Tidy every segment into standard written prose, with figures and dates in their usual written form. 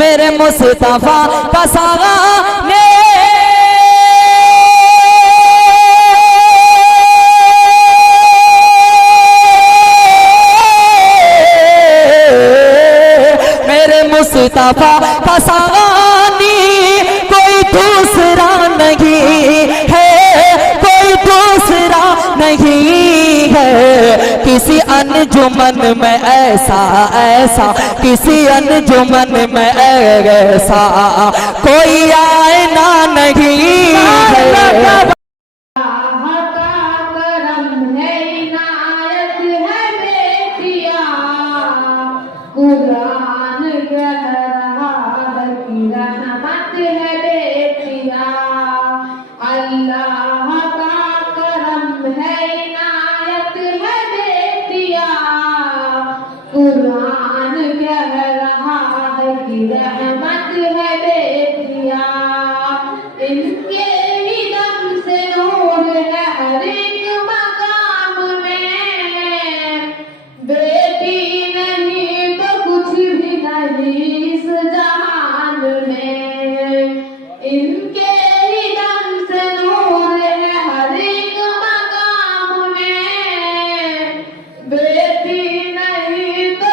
मेरे मुस्तफा का सागाने मुस्तफा का सागानी कोई दूसरा नहीं है, कोई दूसरा नहीं है। किसी अंजुमन में ऐसा ऐसा, किसी अंजुमन में ऐसा कोई आईना नहीं है। कुरान कह रहा है कि रहमत है बेटिया, इनके ही दम से नूर है हर एक मकाम में। बेटी नहीं तो कुछ भी नहीं इस जहान में, इनके ही दम से नूर है हर एक मकाम में। बेटी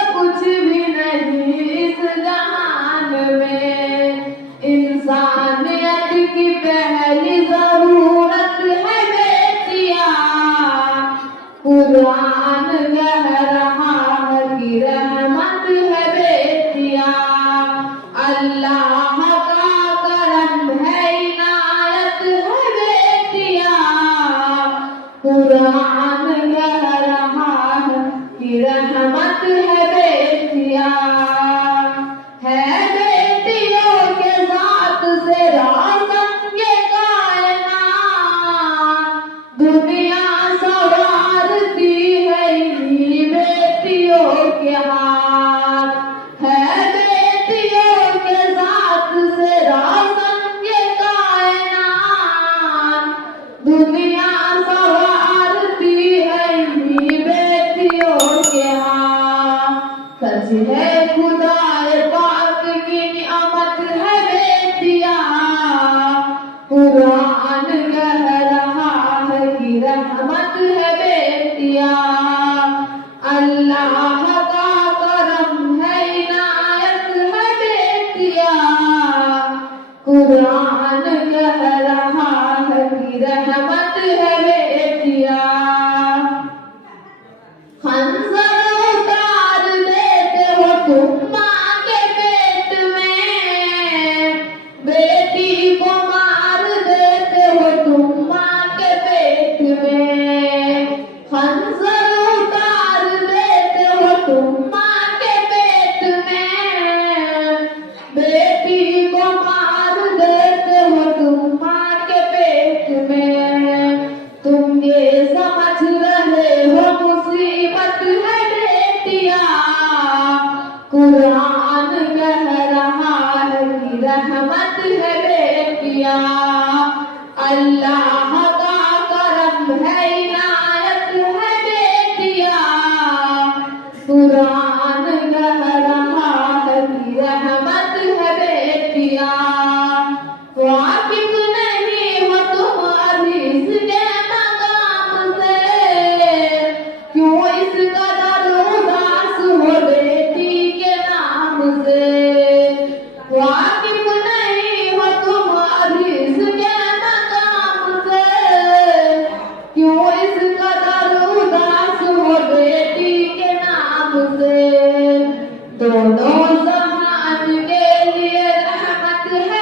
कुछ भी नहीं इस जहान में, इंसानियत की पहली जरूरत है बेटिया। कुरान कह रहा है कि रहमत है बेटिया, अल्लाह का करम है इनायत है बेटिया। कुरान कह रहा है कि रहमत है बेटिया, है बेटियों के साथ से राज़ ये कायनात, दुनिया संवारती है इन्हीं बेटियों के हाथ। है बेटियों के साथ से राज़ ये कायनात, दुनिया संवारती है इन्हीं बेटियों के हाथ। सच है खुदाए पाक की नियामत है बेटिया, कुरान कह रहा है कि रहमत है बेटिया। अल्लाह का करम है इनायत है बेटिया, कुरान कह रहा है कि रहमत है बेटिया। तुम माँ के पेट में बेटी को मार देते हो, तुम माँ के पेट में खंजर उतार देते हो, तुम माँ के पेट में बेटी को मार देते हो, तुम माँ के पेट में। तुम ये समझ रहे हो मुसीबत है बेटिया, कुरान कह रहा है कि रहमत है बेटिया। अल्लाह का करम है इनायत है बेटिया, कुरान कह रहा है कि रहमत है बेटिया। वाकिफ नहीं हो तुम अभी इसके मकाम से, क्यों इस कदर उदास हो बेटी के नाम से। वाकिफ नहीं हो तुम अभी इसके मकाम से, क्यों इस कदर उदास हो बेटी के नाम से। दोनों जहान के लिए रहमत है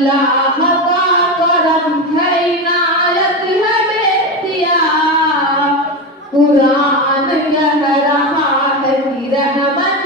अल्लाह का करम है इनायत है बेटिया कुरान कह रहा है कि रहमत